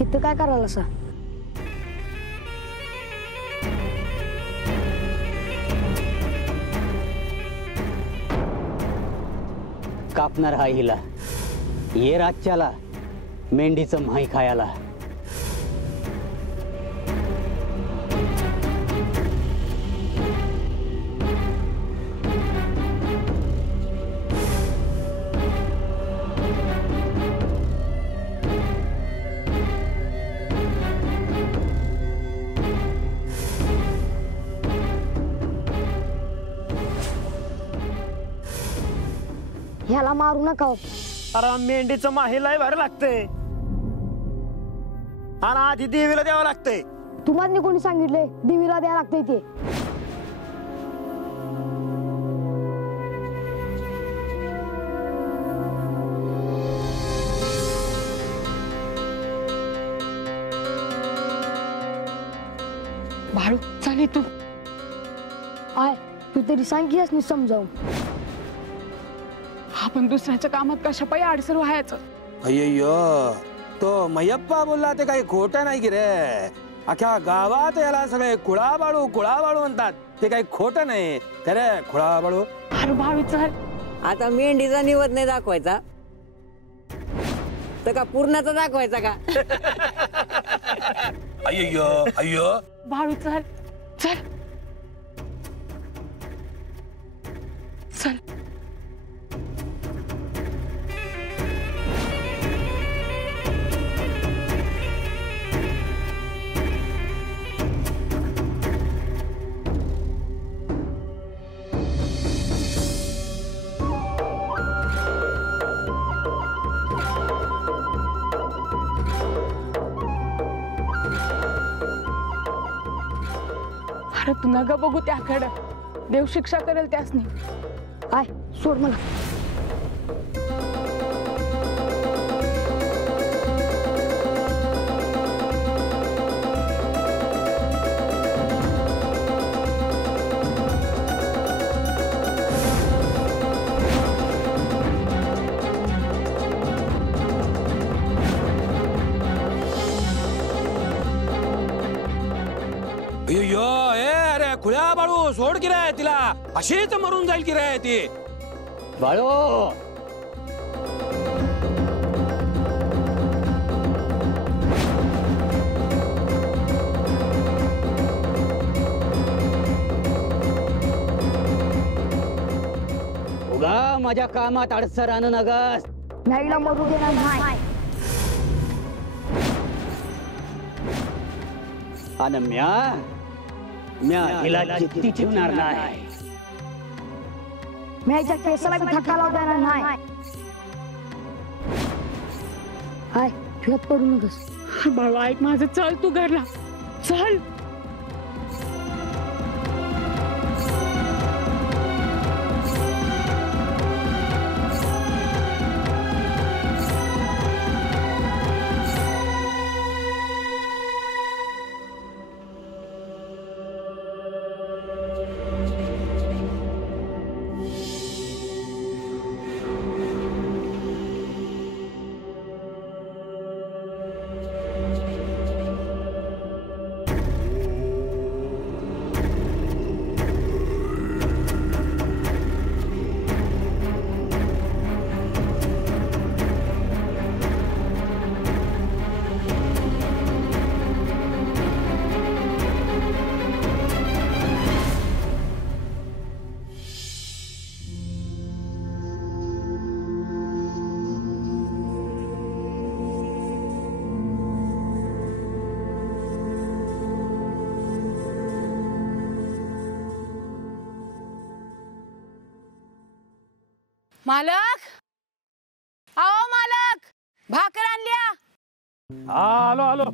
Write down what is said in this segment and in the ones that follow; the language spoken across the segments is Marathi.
इथं काय करायला सा? कापणार हा हिला. ये रातच्याला मेंढीचं म्हाई खायला. ह्याला मारू नका. अरे मेंढीचं माहीलाही भारी लागतंय आणि आधी देवीला द्यावं लागतंय. तुम्हाला कोणी सांगितले देवीला द्यायला लागतंय ते? भाडू चाले तू. आय तू तरी सांगितलंस नाही समजावून. आपण दुसऱ्याच्या कामात कशा पायी अडसर व्हायचं. अय्यो तो मयप्पा बोलला ते काही खोटं नाही की रे. अख्ख्या गावात याला सगळे कुळाबाळू म्हणतात. ते काही खोटं नाही खरे. कुळाबाळू अरे भाडू चल. आता मेंढीचा निवद नाही दाखवायचा तर का पूर्णाचा दाखवायचा का? अय्यो अय्यो भाडू चल चल चल. अरे तू नका बघू त्याकडं. देव शिक्षा करेल त्यासनी. आय सोड मला. अय्यो अरे कुळाबाळू सोड की रे तिला. अशीच मरून जाईल की रे ती. बाळो उगा माझ्या कामात अडसर आणू नगस. नाहीला मरू देणार नाही. आणि म्या हिला जिद्दी ठेवणार नाही. मी ह्याच्या केसाला बी धक्का लावू देणार नाही. आय फिरत पडू नकस. भाऊ ऐक माझं. चल तू घरला चल. मालक, आओ मालक, भाकर आणल्या. आलो आलो.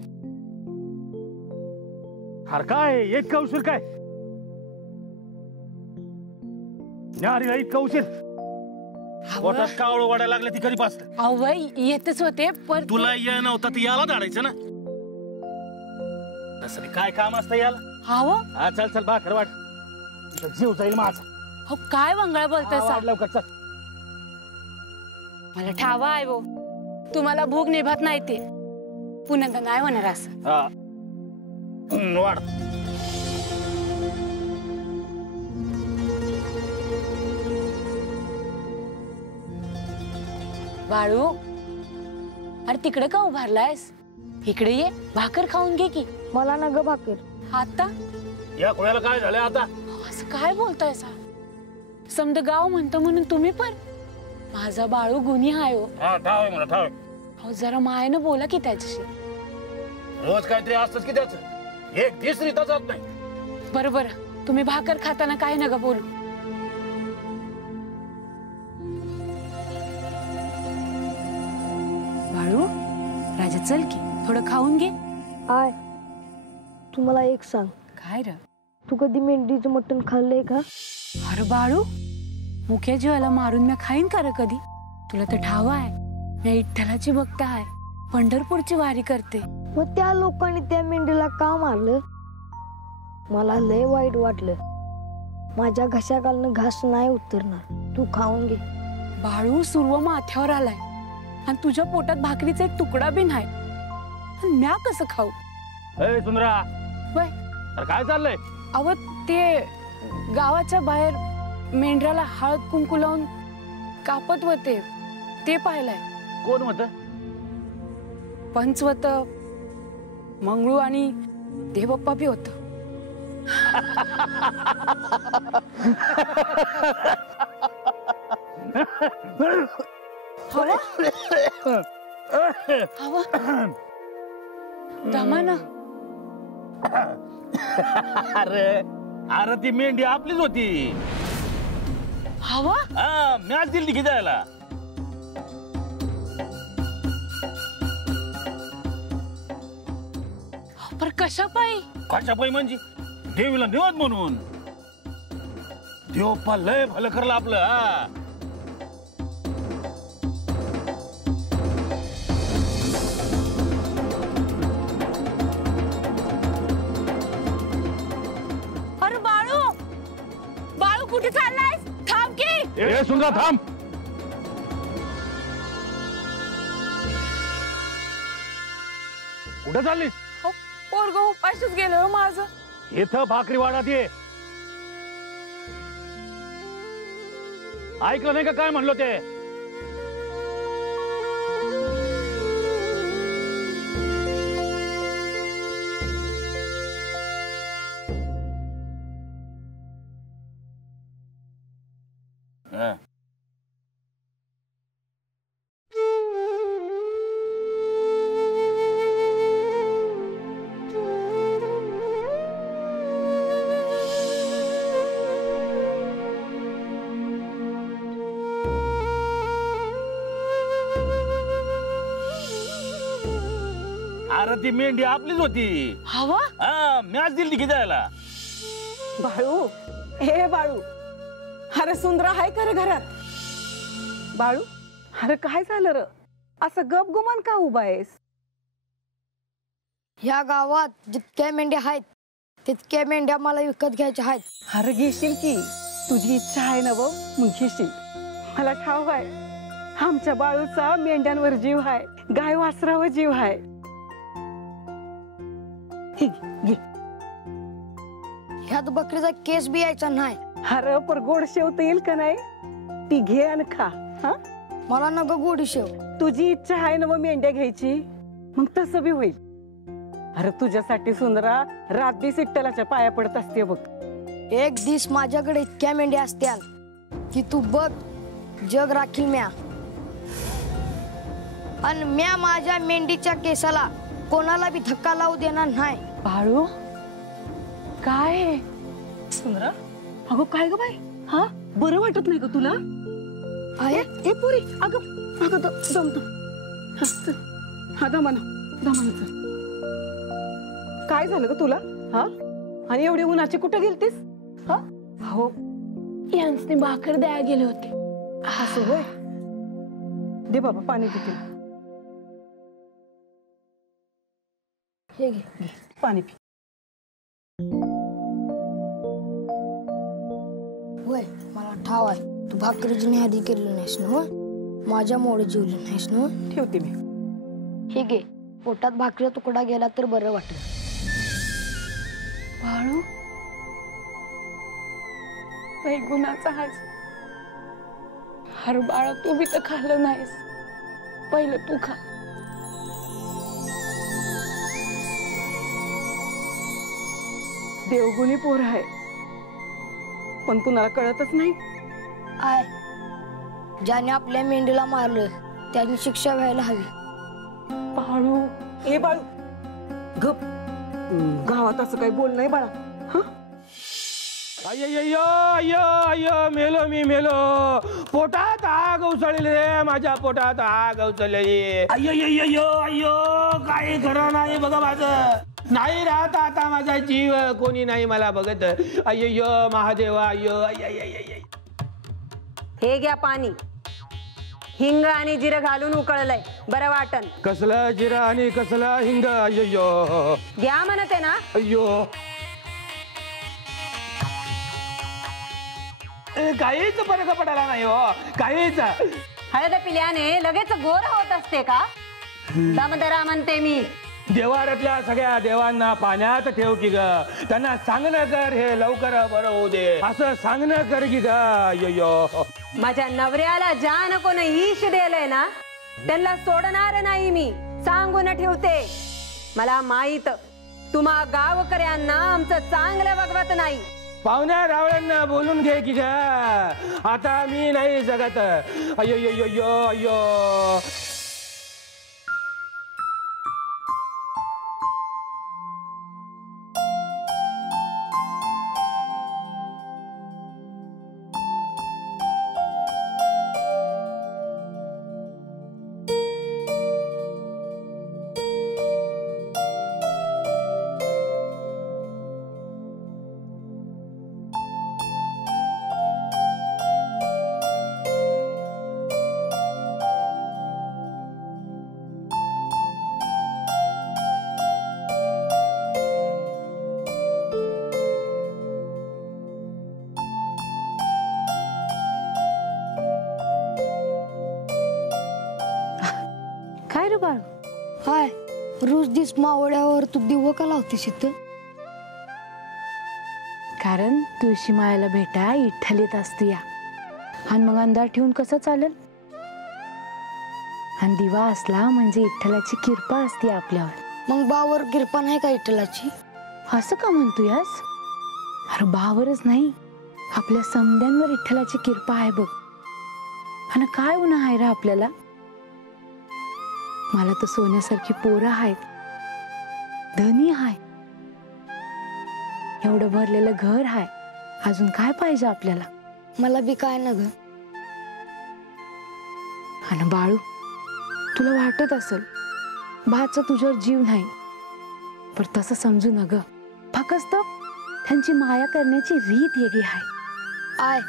हर काय इतका उशीर काय? न्यारीला इतका उशीर? पोटात कावळ वाढायला लागले ती कधीपासून. अहो येतच होते पण तुला ये नव्हता ती याला धाडायचं ना. तसं काय काम असतं याला? अहो हा चल चल भाकर वाट. जीव जाईल माझा. हो काय वंगळ बोलताय सा? लवकर चल. मला ठावा आहे वो. तुम्हाला भूक निभत नाही ते. पुन्हा नाही होणार असं. हा. वाढ. बाळू, अरे तिकडे का उभारलायस? इकडे ये, भाकर खाऊन घे की. मला ना ग भाकर. आता या खोळ्याला काय झालं आता? असं काय बोलताय सा? समद गाव म्हणतं म्हणून तुम्ही पण. माझा बाळू गुन्ही हाय हो. हा ठाव आहे मला ठाव आहे. अहो जरा मायेनं बोला की त्याच्याशी. रोज काहीतरी असतंच की त्याचं. एक दिस रीता जात नाही. बरोबर, तुम्ही भाकर खाताना काय नका बोलू. बाळू, राजा चल की थोडं खाऊन घे. आय तू मला एक सांग, काय र? तू कधी मेंढीचं मटण खाल्लंय का? अरे बाळू, मुख्या जीवाला मारून मी खाईन का रे कधी? तुला तर ठाव आहे मी विठ्ठलाची भक्त आहे, पंढरपूरची वारी करते. मग त्या लोकांनी त्या मेंढीला का मारलं? मला लय वाईट वाटलं. माझ्या घशाखालनं घास नाही उतरणार, तू खाऊन घे. बाळू, सुर्व माथ्यावर आलाय आणि तुझ्या पोटात भाकरीचा एक तुकडा बी नाही. आणि म्या कसं खाऊ? ए सुंदरा, वय अरे काय चाललंय? अव ते गावाच्या बाहेर मेंढराला हळद कुंकू लावून कापत होते, ते पाहिलंय. कोण होत? पंचवत, मंगळू आणि देवप्पा बी होत. हवा हवा दमा ना. अरे अरे ती मेंढी आपलीच होती. हवा हा, मॅच दिली की जायला. पर कशा पायी? कशा पायी म्हणजे? देवीला निवत म्हणून. देवप्पा लय भलं करलं आपलं. हा अरे बाळू, बाळू कुठे चाललायस? थांब की. ए सुंदरा थांब. कुठे चाललीस? पोरग उपाशीच गेलो माझं. इथं भाकरी वाढात ये. ऐकलं नाही का काय म्हणलो ते? हा. अरे ती मेंढी आपलीच होती. हवा हा, मॅच दिली की जायला. बाळू, हे बाळू, अरे सुंदरा हाय का रे घरात? बाळू, अरे काय झालं र? असं गपगुमान का उभा आहेस? ह्या गावात जितक्या मेंढ्या आहेत तितक्या मेंढ्या मला विकत घ्यायच्या आहेत. अरे घेशील की, तुझी इच्छा आहे ना व मग घेशील. मला ठाव आहे आमच्या बाळूचा मेंढ्यांवर जीव आहे, गाय वासरावर जीव आहे. हे घे. ह्यात बकरीचा केस बी यायचा नाही. अरे पर गोड शेवता येईल का नाही? ती घे आणि खा. हा, मला नग गोडी शेव. तुझी इच्छा आहे ना मग मेंढ्या घ्यायची, मग तसं बी होईल. अरे तुझ्यासाठी सुंदरा रात्री सिट्टलाच्या पाया पडत असते बघ. एक दिस माझ्याकडे इतक्या मेंढ्या असत्या की तू बघ जग राखील म्या. आणि म्या माझ्या मेंढीच्या केसाला कोणाला बी धक्का लावू देणार नाही. बाळू, काय? सुंदरा, अगं काय ग बाई? हा, बरं वाटत नाही ग तुला? आहे ए पुरी, अगं अगं दमतो. हा दमाना चल. काय झालं ग तुला? हा, आणि एवढी उन्हाची कुठे गेलतीस? हा, हो, यांसनी भाकर द्यायला गेले होते. असं होय. दे बाबा पाणी पिते. हे घे पाणी पी. होय, मला ठाव आहे तू भाकरीची न्यादी केली नाहीस ना. माझ्या मोड जेवली नाहीस ना. ठेवते मी. हे घे, पोटात भाकरीचा तुकडा गेला तर बरं वाटेल. बाळू काही गुणाचा हाच. अरे बाळा तू बी तर खाल्लं नाहीस. पहिलं तू खा. देवगुणी पोर आहे पण कुणाला कळतच नाही. आय ज्याने आपल्या मेंढीला मारलं त्याने शिक्षा व्हायला हवी. बाळू ए बाळू गप. गावात असं काही बोल नाही बाळा. अय्यो अय्यो अय्यो मेलो मी मेलो. पोटात आग उसळली रे, माझ्या पोटात आग उसळली. अय्यो अय्यो काही खरं नाही बघा माझं. नाही राहत आता माझा जीव, कोणी नाही मला बघत. अय्यो महादेवा अय्यो. हे घ्या पाणी. हिंग आणि जिरं घालून उकळलंय, बरं वाटन. कसलं जिरं आणि कसलं हिंग. अय्यो घ्या म्हणते ना. अय्यो काहीच फरक पडायला नाही हो, काहीच. हळद पिल्याने लगेच गोर होत असते का? दामोदरा म्हणते मी. देवाऱ्यातल्या सगळ्या देवांना पाण्यात ठेव की ग. त्यांना सांगणं कर हे लवकर बरं होऊ दे, असं सांगणं कर की ग. अय्यो माझ्या नवऱ्याला ज्या कोण ईश दिलंय ना त्यांना सोडणार नाही मी, सांगून ठेवते. मला माहित तुम्हा गावकऱ्यांना आमचं चांगलं बघवत नाही. पाहुण्या रावळ्यांना बोलून घे की ग. आता मी नाही जगत. अय्यो अय्यो अय्यो. काय रे बाळू? हाय रोज दिस मावळ्यावर तू दिवं का लावतेस इथं? कारण तुळशी मायाला भेटा इठ्ठल येत असतो या. आणि मग अंधार ठेवून कसं चालेल? आणि दिवा असला म्हणजे इठ्ठलाची कृपा असते आपल्यावर. मग बावर किरपा नाही का विठ्ठलाची? असं का म्हणतोयस? अरे बावरच नाही, आपल्या समद्यांवर विठ्ठलाची कृपा आहे बघ. आणि काय उन्हा आहे रे आपल्याला? मला तर सोन्यासारखी पोरं आहेत, धनी आहे, एवढं भरलेलं घर आहे. अजून काय पाहिजे आपल्याला? मला बी काय ना ग. आणि बाळू तुला वाटत असेल भाचा तुझ्यावर जीव नाही, पण तसं समजू न ग. फक्त त्यांची माया करण्याची रीत वेगळी आहे. आय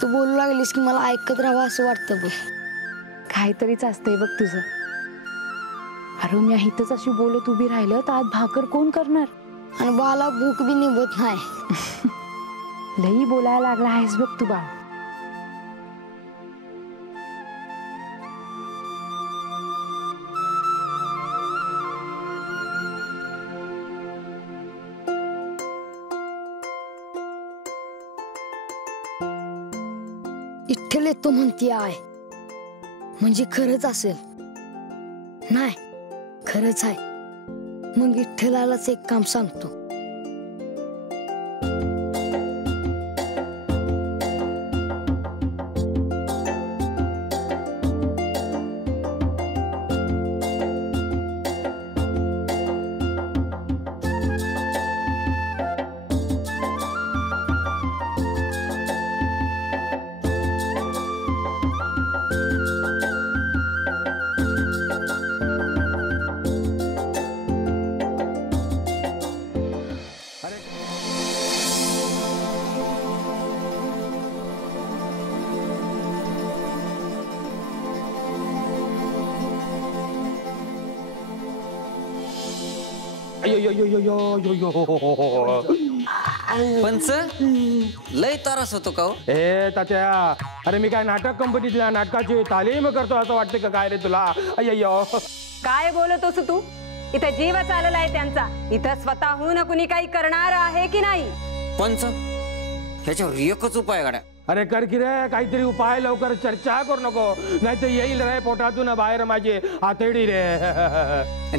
तू बोलू लागलीस की मला ऐकत राहावं असं वाटतं बघ. काहीतरीच असतंय बघ तुझं. अरे मी इथंच अशी बोलत उभी राहिलं तर आज भाकर कोण करणार? आणि बाला भूक बी निभत नाही. लई बोलायला लागला आहेस बघ तू बाळ. विठ्ठल येतो म्हणती आहे म्हणजे खरंच असेल. नाही खरंच आहे. मग विठ्ठलालाच एक काम सांगतो. पंच लय त्रास होतो का हो? ए तात्या, अरे मी काय नाटक कंपनीतल्या नाटकाची तालीम करतो असं वाटतं का काय रे तुला? अय्यो काय बोलतोस तू? इथं जीव चाललाय त्यांचा. इथं स्वतःहून कुणी काही करणार आहे की नाही? पंच ह्याच्यावर एकच उपाय गाड्या. अरे कर की रे काहीतरी उपाय, लवकर चर्चा करू नको, नाही तर येईल रे पोटातून बाहेर माझी आतडी रे.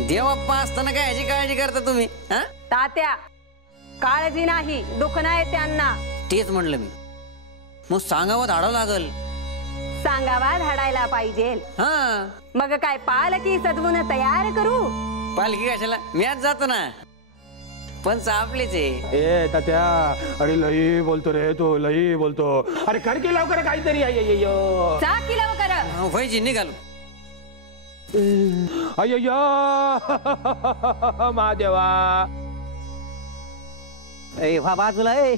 देवाप्पा असताना काय ह्याची काळजी करता तुम्ही? हा तात्या, काळजी नाही, दुःख नाही त्यांना. तेच म्हणलं मी. मग सांगावं धाडावं लागल. सांगावा धाडायला पाहिजे. हा मग काय पालखी सजवून तयार करू? पालखी कशाला, मी आज जातो ना. पंच आपलेच आहे. ए तात्या, अरे लई बोलतो रे तू, लई बोलतो. अरे कर की लवकर काहीतरी. अय्यो जा की लवकर. व्हायची निघालो. अय्यो महादेवा. ए व्हा बाजूला. ए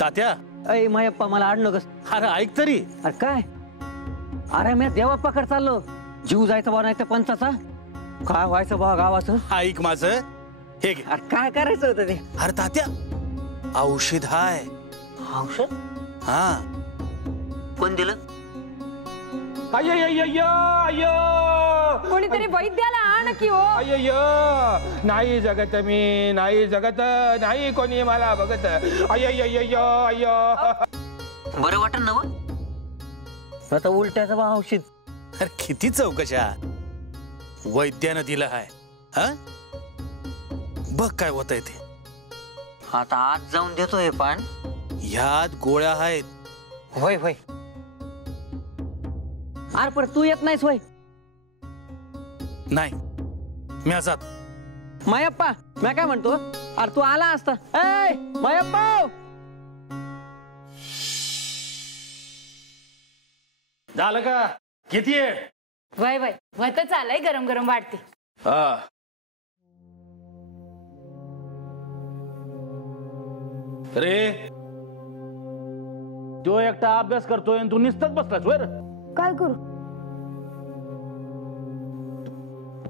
तात्या, ऐ मायप्पा, मला आड नकस. अरे ऐक तरी. अरे काय? अरे मी देवाप्पाकडे चाललो. जीव जायचा बा, नाही तर पंचाचा काय व्हायचं बा गावाचं. ऐक माझं, हे घे. अरे काय करायचं होतं ते? अरे तात्या, औषध हाय. औषध? हा. कोण दिलं? अय्यो कोणीतरी वैद्याला आण की हो. अय्यो नाही जगत मी, नाही जगत, नाही कोणी मला बघत. अय्यो अय्यो. बरं वाटन ना? आता उलट्याचं बा औषध. अरे किती चौकशा, वैद्यानं दिलं हाय. हा बघ काय होतंय ते. आता आज जाऊन देतोय पण ह्यात गोळ्या आहेत. होय होय. अरे पर तू येत नाहीस होय? नाही, मी जात. मायप्पा, मी काय म्हणतो, अरे तू आला असता. ए मायप्पा, झालं का? किती आहे? वय वय वय तर चालय, गरम गरम वाटते. हा. रे तो एकटा अभ्यास करतोय आणि तू निसतच बसलास वर. काय करू?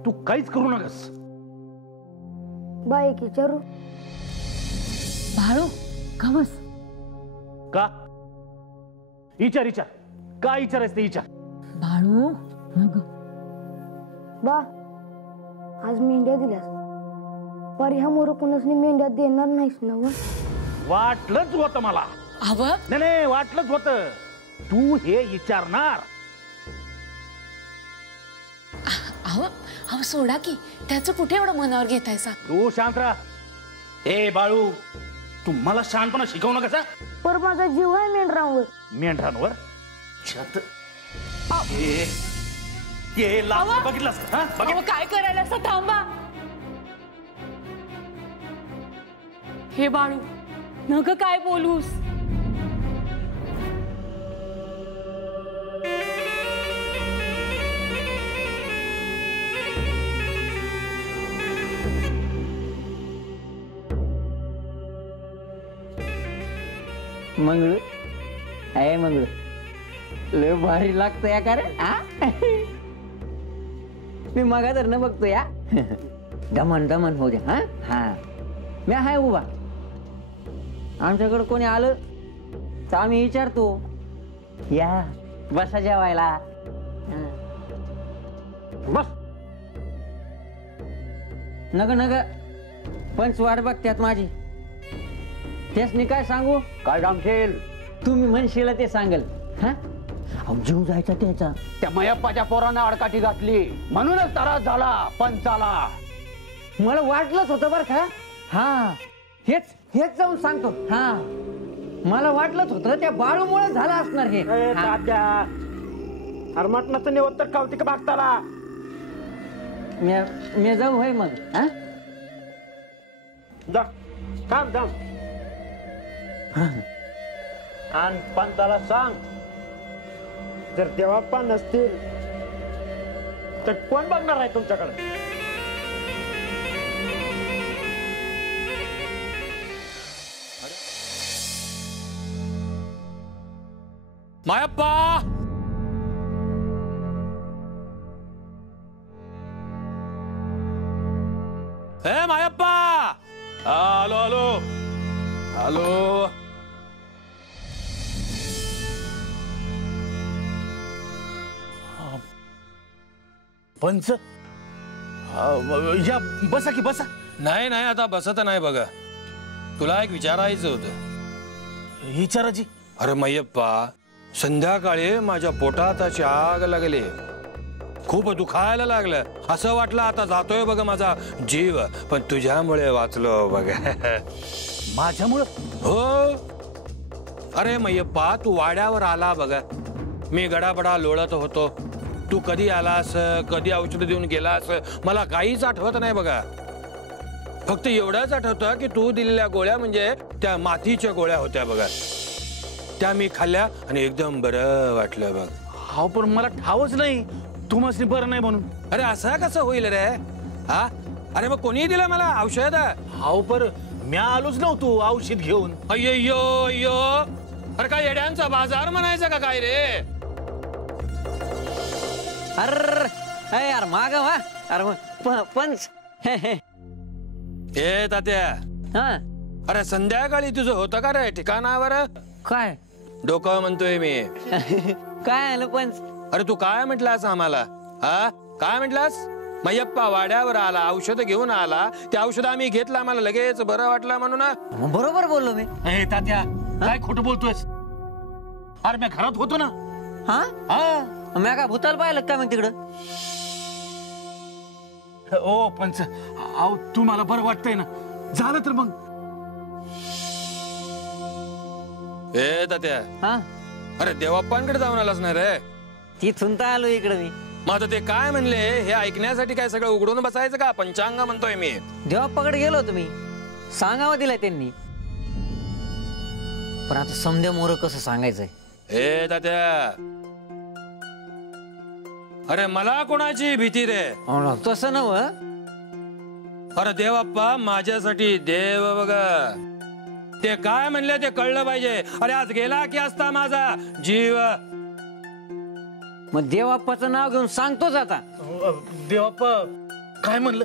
तू काहीच करू नकस. बाई विचारू. भाळू गवस. का? विचार विचार. का विचारायचं ते विचार. भाळू नग. बा आज मेंढ्या दिल्यास, पर ह्या मोरकुनसनी मेंढ्या देणार नाहीस ना? वाटलंच होतं मला. अव नाही नाही, वाटलंच होतं तू हे विचारणार. अव अव सोडा की, त्याचं कुठे एवढं मनावर घेतायसा? तू शांत राहा. ए बाळू, तू मला शांतपणा शिकवू नका. पर माझा जीव आहे मेंढरांवर. मेंढरांवर छत. ये लाभ बघितलास का? हा? अव काय करायला असं? थांबा. हे बाळू नग काय बोलूस? मंगळू, आहे मंगळू, लय भारी लागतं या का रे? मी मगा तर न बघतो या. दमन दमन होऊ द्या. हा हा, मी आहे उभा. आमच्याकडे कोणी आलं तर आम्ही विचारतो, या बसा जेवायला. बस. नग नग, पंच वाट बघत्यात माझी. त्यासनी काय सांगू? काय सांगशील? तुम्ही म्हणशील ते सांगेल. हा, जीव जायचा त्याचा. त्या मयप्पाच्या पोरानं अडकाठी घातली म्हणूनच त्रास झाला पंचाला. मला वाटलंच होतं बरं का. हा, हेच हेच जाऊन सांगतो. हा, मला वाटलंच होतं त्या बाळूमुळे झालं असणार हे. हरमटणाचं निवत तर कौतिक बघताला. मी जाऊ होय मग. हा, जा थांब थांब. आणि पंताला सांग, जर देवाप्पा नसतील तर कोण बघणार आहे तुमच्याकडे? मायप्पा, हे मायप्पा. आलो आलो आलो. पंच या बसा की बसा. नाही नाही आता बसत नाही बघा. तुला एक विचारायचं होतं. विचाराची. अरे मय्यप्पा, संध्याकाळी माझ्या पोटात अशी आग लागली, खूप दुखायला लागलं. असं वाटलं आता जातोय बघ माझा जीव, पण तुझ्यामुळे वाचलो बघ. माझ्यामुळं? हो. अरे मय्यप्पा, तू वाड्यावर आला बघ. मी गडाबडा लोळत होतो. तू कधी आलास, कधी औषध देऊन गेलास, मला काहीच आठवत नाही बघा. फक्त एवढंच आठवतं की तू दिलेल्या गोळ्या म्हणजे त्या मातीच्या गोळ्या होत्या बघा. त्या मी खाल्ल्या आणि एकदम बरं वाटलं बघ. हा पण मला ठावच नाही तुम्हाला बरं नाही म्हणून. अरे असं कसं होईल रे? हा, अरे मग कोणी दिलं मला औषध? हाव पर मी आलोच नव्हतो औषध घेऊन. अय्यो अय्यो, अरे काय येड्यांचा बाजार म्हणायचा का काय रे? अरे यार माग वा. अरे पंच. ए तात्या, हा अरे संध्याकाळी तुझं होतं का रे ठिकाणावर? काय डोकं म्हणतोय मी. काय आलं पंच? अरे तू काय म्हटलास आम्हाला? हा, काय म्हटलास? मय्यप्पा वाड्यावर आला, औषध घेऊन आला, ते औषध आम्ही घेतलं, आम्हाला लगेच बरं वाटलं म्हणून. बरोबर बोललो मी. ए तात्या, काय खोटं बोलतोयस? अरे मी घरात होतो ना. हा हा मी काय भूताल पाहिलं काय मग तिकडं? ओ पंच, अहो तुम्हाला बरं वाटतंय ना, झालं तर मग. ए तात्या, हा अरे देवाप्पांकडे जाऊन आलास नाही रे? तिथून तर आलो इकडे मी. मग आता ते काय म्हणले हे ऐकण्यासाठी काय सगळं उघडून बसायचं का? पंचांग म्हणतोय मी. देवाप्पाकडे गेलो होतो मी, सांगावं दिलाय त्यांनी, पण आता समद्या मोर कसं सांगायचंय? ए तात्या, अरे मला कोणाची भीती रे? तसं नव. अरे देवाप्पा माझ्यासाठी देव बघा. ते काय म्हणले ते कळलं पाहिजे. अरे आज गेला की असता माझा जीव. मग देवाप्पाचं नाव घेऊन सांगतोच आता. देवाप्पा काय म्हणलं?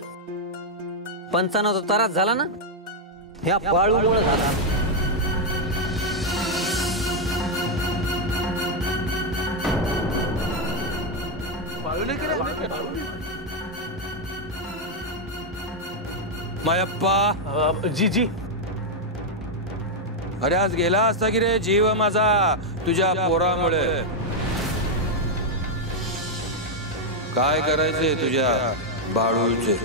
पंचांना तो त्रास झाला ना, ह्या पाळूमुळे झाला. मायप्पा, जी जी. अरे आज गेला असता की रे जीव माझा तुझ्या पोरामुळे. काय करायचंय तुझ्या बाळूचे?